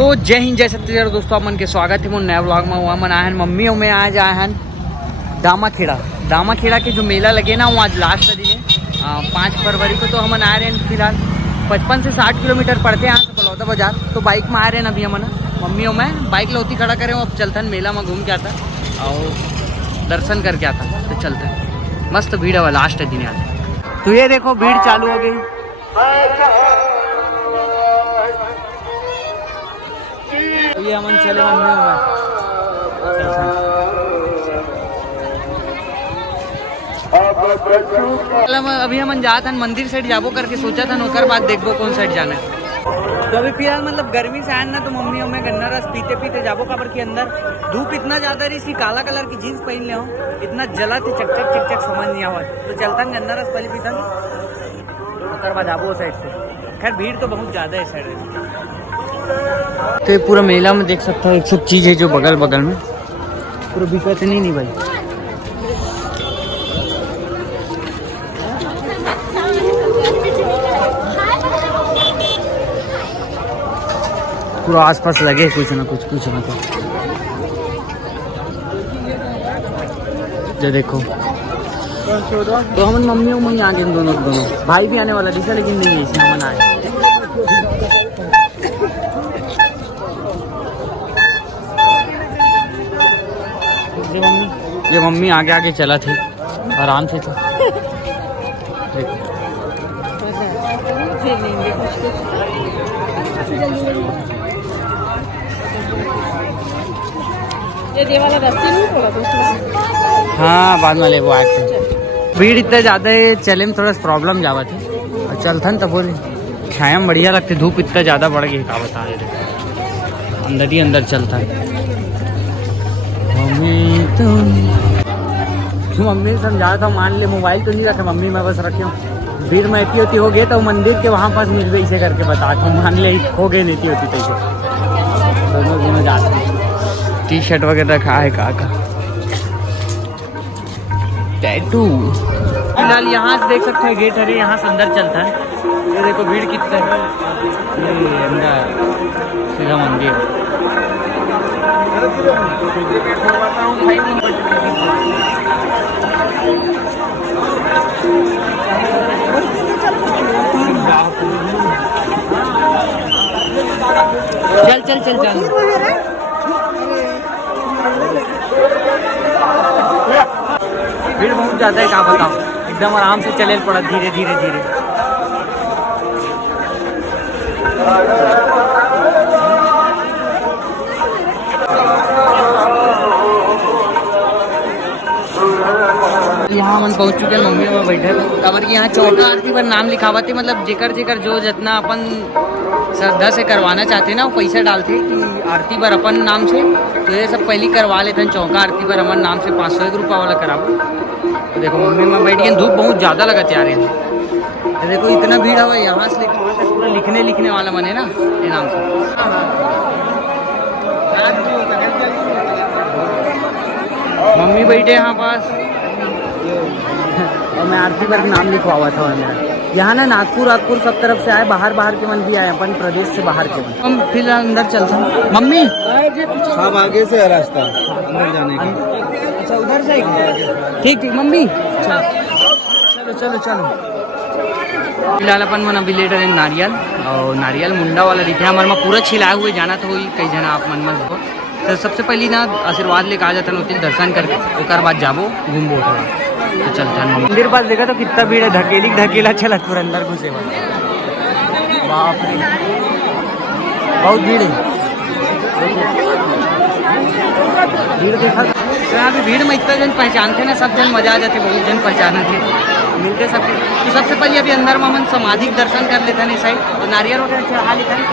तो जय हिंद जय छत्तीसगढ़ दोस्तों, अपन के स्वागत है मोर नया ब्लॉग में। वहाँ मन आए हैं मम्मी और मैं आज आए हैं दामाखेड़ा के जो मेला लगे ना, वो आज लास्ट दिन है 5 फरवरी को। तो हम आ रहे हैं फिलहाल 55 से 60 किलोमीटर पड़ते हैं यहाँ से बलौदा बाजार। तो बाइक में आ रहे हैं अभी हम मम्मी और मैं। बाइक लौती खड़ा करें, अब चलते हैं मेला में घूम के आता और दर्शन करके आता। तो चलते हैं, मस्त भीड़ है लास्ट दिन आज। तो ये देखो भीड़ चालू हो गई। तो ये हम चले मम्मी अभी हम जात हन मंदिर साइड जाबो करके सोचा था, नौकर बाद देखबो कौन साइड जाना है। तो अभी फिलहाल मतलब गर्मी से आए ना, तो मम्मी और मैं गन्ना रस पीते पीते जाबो काबर के अंदर धूप इतना ज्यादा रही। इसकी काला कलर की जीन्स पहन ले हूँ, इतना जला थी चक समझ नहीं आवा। तो चलता गन्ना रस पहले पीता नौकर बाद जाबो साइड से। खैर भीड़ तो बहुत ज्यादा है साइड। तो ये पूरा मेला में देख सकता है, एक सब चीज है जो बगल बगल में पूरा बिकत नहीं भाई। पूरा आसपास लगे कुछ ना कुछ तो जो देखो। तो हम मम्मी और मम्मी आ गए, दोनों भाई भी आने वाला दिशा, लेकिन नहीं है इसमें हम आए। ये मम्मी आगे आगे चला थी आराम से। तो हाँ बाद में ले वो आते। भीड़ इतना ज़्यादा है, चले में थोड़ा प्रॉब्लम जावा थी और चलथन तब बोले छाया में बढ़िया लगती। धूप इतना ज़्यादा बढ़ गई, क्या बता रहे अंदर ही अंदर चलता है। मम्मी समझा था मान ले, मोबाइल तो नहीं रखे मम्मी, मैं बस रखे हूँ। भीड़ में इतनी होती हो गई तो मंदिर के वहाँ पास मिल गई, इसे करके बता दूँ। मान ले हो गई नहीं होती तो दोनों जाते। टी शर्ट वगैरह रखा है का टैटू। फिलहाल यहाँ से देख सकते हैं गेट है, यहाँ से अंदर चलता है। ये देखो भीड़ कितना है, ये अंदर सीधा मंदिर। चल भीड़ बहुत ज्यादा है, क्या बताऊं। एकदम आराम से चले पड़ा, धीरे धीरे। यहाँ मन पहुँच चुके हैं, मम्मी में बैठे खबर कि यहाँ चौका आरती पर नाम लिखावा थे। मतलब जेकर जो जितना अपन श्रद्धा से करवाना चाहते ना, वो पैसा डालते कि आरती पर अपन नाम से। तो ये सब पहले करवा लेते हैं चौका आरती पर हमारे नाम से 501 रुपये वाला कराओ। तो देखो मम्मी में बैठ गए, धूप बहुत ज़्यादा लगाते आ रहे हैं। तो देखो इतना भीड़ हुआ, यहाँ से लेकर वहाँ तक पूरा लिखने वाला बने ना ये नाम से। मम्मी बैठे यहाँ पास और मैं आरती पर नाम लिखवा था मेरा। यहाँ ना नागपुर सब तरफ से आए, बाहर के मन भी आए, अपन प्रदेश से बाहर के मन। हम फिलहाल अंदर चलते हैं। मम्मी सब आगे से है रास्ता अंदर जाने का। अच्छा उधर से ठीक मम्मी चलो। फिलहाल अपन मन अभी लेटर है नारियल, और नारियल मुंडा वाला दिखे हमारे में पूरा छिलाए हुए जाना तो वही कई जना आप मन को। तो सबसे पहले ना आशीर्वाद लेके आ जाता है, दर्शन करके ओकर बाद जाबो घूमबो थोड़ा। तो चलता है मंदिर पास, देखा तो कितना भीड़ है, ढकेला चला पूरा अंदर घुसे। बाप रे बहुत भीड़ है। भीड़ देखा तो यहाँ पे भीड़ में इतना जन पहचानते ना, सब जन मजा आ जाते, बहुत जन पहचाना थे, मिलते सबके। तो सबसे पहले अभी अंदर में मन समाधि दर्शन कर लेते हैं साइड, और नारियल वगैरह चढ़ा लेते हैं,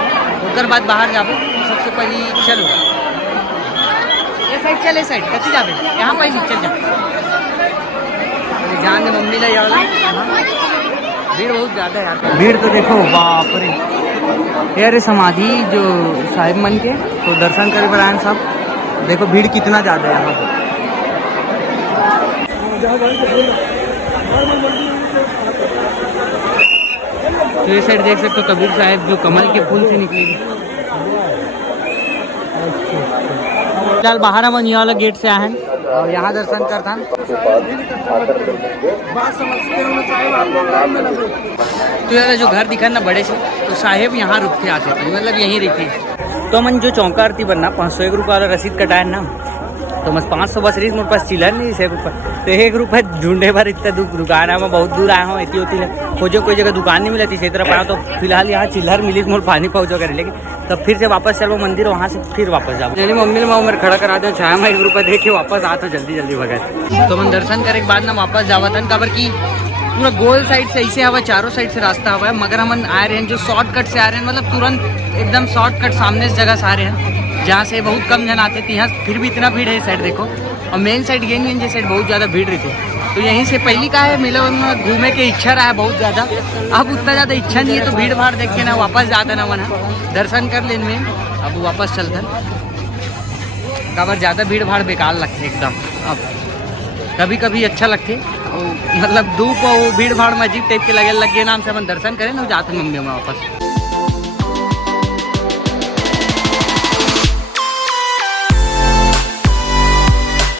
उसके बाद बाहर जाबो। सबसे पहले चलो ये साइड, चले साइड कति जाबे, यहाँ पहले चल जाओ जान दे मम्मी ला जाओ। भीड़ बहुत ज़्यादा है यार। भीड़ तो देखो बाप रे यार, समाधि जो साहिब मन के तो दर्शन करे बनाए सब। देखो भीड़ कितना ज़्यादा है यहाँ। तो ये साइड देख सकते हो कबीर साहब जो कमल के फूल से निकली। फिलहाल बाहर हम ये वाला गेट से आए हैं और यहाँ दर्शन करता हूँ। तो यार जो घर दिखा ना बड़े से, तो साहेब यहाँ रुकते आते थे, मतलब यहीं रहते। तो मन जो चौंका आरती बनना 501 रुपये वाला रसीद कटाया ना, तो बस 500 बस रही मेरे पास चिल्लर नहीं 1 रुपये। तो 1 रुपये ढूंढे भर इतना दुकान है, मैं बहुत दूर आया हूँ, इतनी होती है खोजो कोई जगह दुकान नहीं मिली थी इसी तरफ आया। तो फिलहाल यहाँ चिल्लर मिली मोर पानी पहुँचो कर, लेकिन तब फिर से वापस चलो मंदिर, वहाँ से फिर वापस जाओ। यानी मम्मी ने मैं खड़ा करा दूँ छाया में 1 रुपये दे के वापस आ, तो जल्दी जल्दी भगा। तो मैं दर्शन करे के बाद ना वापस जावा था, खबर की पूरा गोल साइड से ऐसे हवा, चारों साइड से रास्ता हवा है, मगर हम आ रहे हैं जो शॉर्टकट से आ रहे हैं, मतलब तुरंत एकदम शॉर्टकट सामने से जगह से आ रहे हैं जहाँ से बहुत कम जन आते थे। यहाँ फिर भी इतना भीड़ है साइड देखो, और मेन साइड ये नहीं है, साइड बहुत ज़्यादा भीड़ रहती है। तो यहीं से पहली का है मेला में घूमे के इच्छा रहा है बहुत ज़्यादा, अब उतना ज़्यादा इच्छा नहीं है, तो भीड़ भाड़ देख के ना वापस जाता ना मना दर्शन कर लेने में, अब वापस चलता खबर ज़्यादा भीड़ भाड़ बेकार लगते एकदम। अब कभी कभी अच्छा लगते, मतलब धूप और भीड़ भाड़ में अजीब टाइप के लगे नाम से अपन दर्शन करें ना जाते मम्मी में वापस।